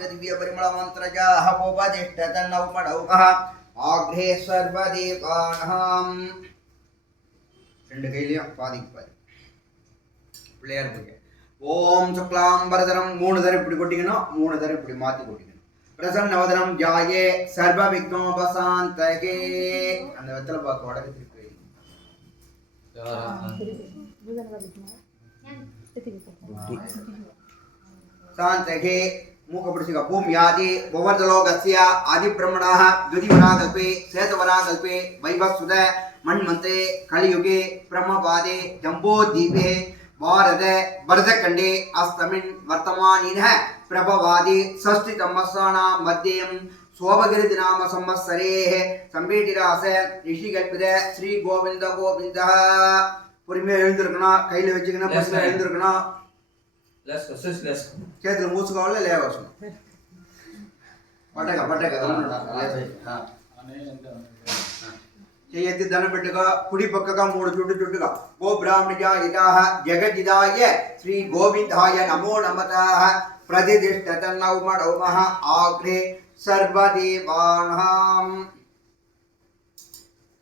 Divya Parimal मंत्रजा हवोपदिष्टतन्नौपडौकः agro सर्वदेवानां ரெண்டு கையிலயும் பாதிக்கு பாதி பிள்ளையார் பூஜை. ஓம் சுக்லாம்பரதரம் மூணு தரம் இப்படி கொட்டிக்கணும், மூணு தரம் இப்படி மாத்தி கொட்டிக்கணும். பிரசன்னவதனம் ஜாயே சர்வ விக்னோபசாந்தகே. அந்த வெத்தலை பாக்க வடக்கு திருப்பி சாந்தகே மூக்க பிடிச்சுக்க. பூம் யாதி பவர்தலோகஸ்ய ஆதிபிரம்மணः துதிவராகல்பே சேதவராகல்பே வைவசுத मन्मन्त्रे कलियुगे ब्रह्मपादे जम्बोद्वीपे भारत भरतखण्डे अस्तमिन् वर्तमानिनः प्रभवादि षष्ठितमस्सानां मध्यं शोभगिरिनाम संवत्सरेः संवेटिरास ऋषिकल्पित श्री गोविंद गोविंदः. பொறுமையா எழுந்திருக்கணும், கையில வச்சுக்கணும், பொறுமையா எழுந்திருக்கணும். சேத்துல மூச்சுக்கோல லே வசணும். பட்டக பட்டக చేయతి ధనపెట్టుగా కుడి పక్కగా మూడు చుట్టుగా గో బ్రాహ్మణిజాయితాః జగజిదాయ శ్రీ గోవిందాయ నమో నమః ప్రతిష్ఠతన్నౌమడౌమః ఆగ్రే సర్వదేవానాం.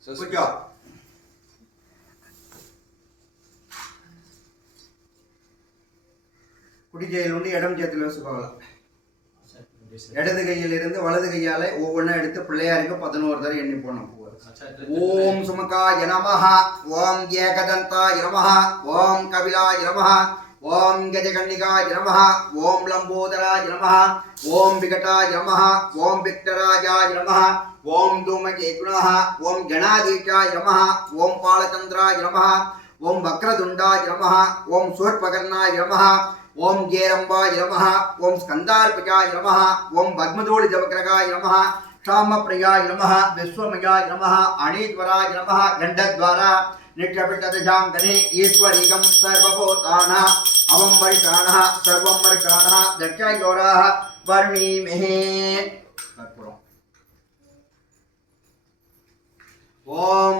పూజా కుడి చేయి నుండి ఎడమ చేతిలో వేసుకోవాలి. இடது கையிலிருந்து வலது கையால ஒவ்வொன்றா எடுத்து பிள்ளையாருக்கு 11 தடவை எண்ணி போடணும். ஓம் சுமகாய நமஹ, ஓம் ஏகதந்தாய நமஹ, ஓம் கபிலாய நமஹ, ஓம் கஜகன்னிகாய நமஹ, ஓம் லம்போதராய நமஹ, ஓம் விகடாய நமஹ, ஓம் விக்டராஜாய நமஹ, ஓம் தூமகேதுனஹ, ஓம் கணாதீஷாய நமஹ, ஓம் பாலச்சந்திராய நமஹ, ஓம் வக்ரதுண்டாய நமஹ, ஓம் சூர்பகர்ணாய நமஹ, ஓம் கேரம்பாய நமஹ, ஓம் ஸ்கந்தார்பஜாய நமஹ, ஓம் பத்மதூளி ஜவக்ரகாய நமஹ, क्षामप्रियाय नमः, विश्वमयाय नमः, अणीश्वराय नमः. गंडद्वारा नित्यपिण्डदशाङ्गणे ईश्वरीगं सर्वभूतानां अवं वर्षाणः सर्वं वर्षाणः दक्षयोराः वर्णीमहे. ओम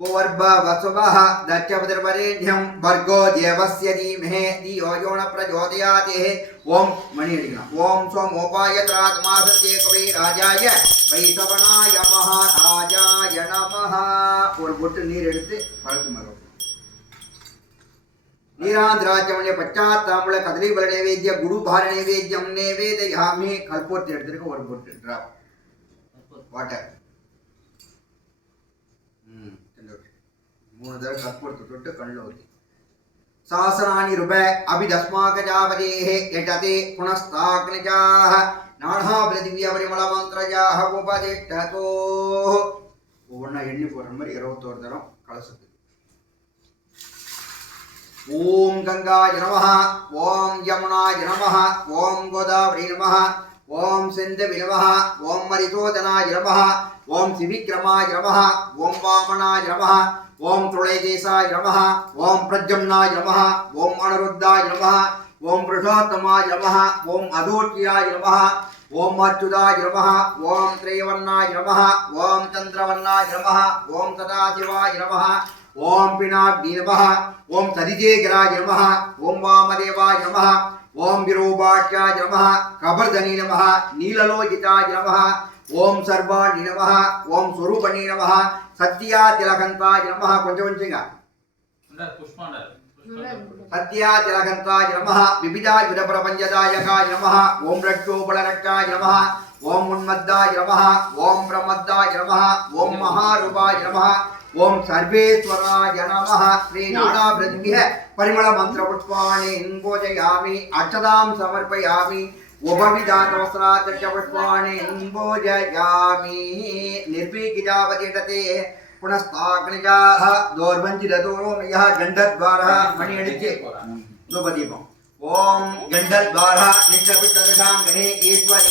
भुवर्भुवस्वः दक्षपतिर्वरेण्यं भर्गो देवस्य धीमहि धियो यो न प्रचोदयात्. ओम मणि अडिकணும். ओम सोमोपायत्रात्मासत्ये कविराजाय வைசவனாய மகாராஜாய நமஹ. ஒரு பொட்டு நீர் எடுத்து பழுத்து மரம் நீராந்திராஜமணிய பச்சாத்தாம்பள கதலிபல நைவேத்திய குருபார நைவேத்தியம் நைவேதயாமி. கல்பூரத்தை எடுத்துருக்க ஒரு பொட்டு டிராப் வாட்டர். மூணு தடவை கற்பூரத்தை தொட்டு கண்ணில் ஊற்றி சாசனானி ரூப அபிதஸ்மாகஜாவதேஹ யஜதே புனஸ்தாக்னிஜாஹ நானாபிருதிவ்ய பரிமள மந்திரஜாஹ உபதிஷ்டதோ. ஒவ்வொன்றா எண்ணி போடுற மாதிரி 21 தரம் கலசத்துக்கு. ஓம் கங்காய நமஹ, ஓம் யமுனாய நமஹ, ஓம் கோதாவரி நமஹ, ஓம் சிந்தவி நமஹ, ஓம் மரிதோதனாய நமஹ, ஓம் சிவிக்ரமாய நமஹ, ஓம் வாமனாய நமஹ, ओम तुलयदेशाय नमः, ओम प्रद्युम्नाय नमः, ओम अनिरुद्धाय नमः, ओम पुरुषोत्तमाय नमः, ओम अदूर्याय नमः, ओम अच्युताय नमः, ओम त्रयवर्णाय नमः, ओम चंद्रवर्णाय नमः, ओम सदाशिवाय नमः, ओम पिनाग्नि नमः, ओम सदिजेगराय नमः, ओम वामदेवाय नमः, ओम विरूपाक्षाय नमः, कबर्धनी नमः, नीललोहिताय नमः, ओम सर्वाणि नमः, ओम स्वरूपणी नमः, सत्या तिलकंताय नमः. கொஞ்சம் கொஞ்சங்க सत्या तिलकंताय नमः, विविधाय विदप्रपंचदायकाय नमः, ओम रक्षोबलरक्षाय नमः, ओम उन्मद्दाय नमः, ओम प्रमद्दाय नमः, ओम महारूपाय नमः, ओम सर्वेश्वराय नमः. श्री नानाब्रह्म्य परिमल मंत्र पुष्पाणि पूजयामि, अक्षतां समर्पयामि, उपविधातवस्त्राचर्यपुष्पाणि भोजयामि. निर्भीकितावतिष्ठते पुनस्ताग्निजाः दोर्भञ्जिरदोरोमयः गण्डद्वारः मणि अडिच्चे धूपदीपम्. ओम गण्डद्वारः नित्यपिण्डदशाङ्गणे ईश्वरी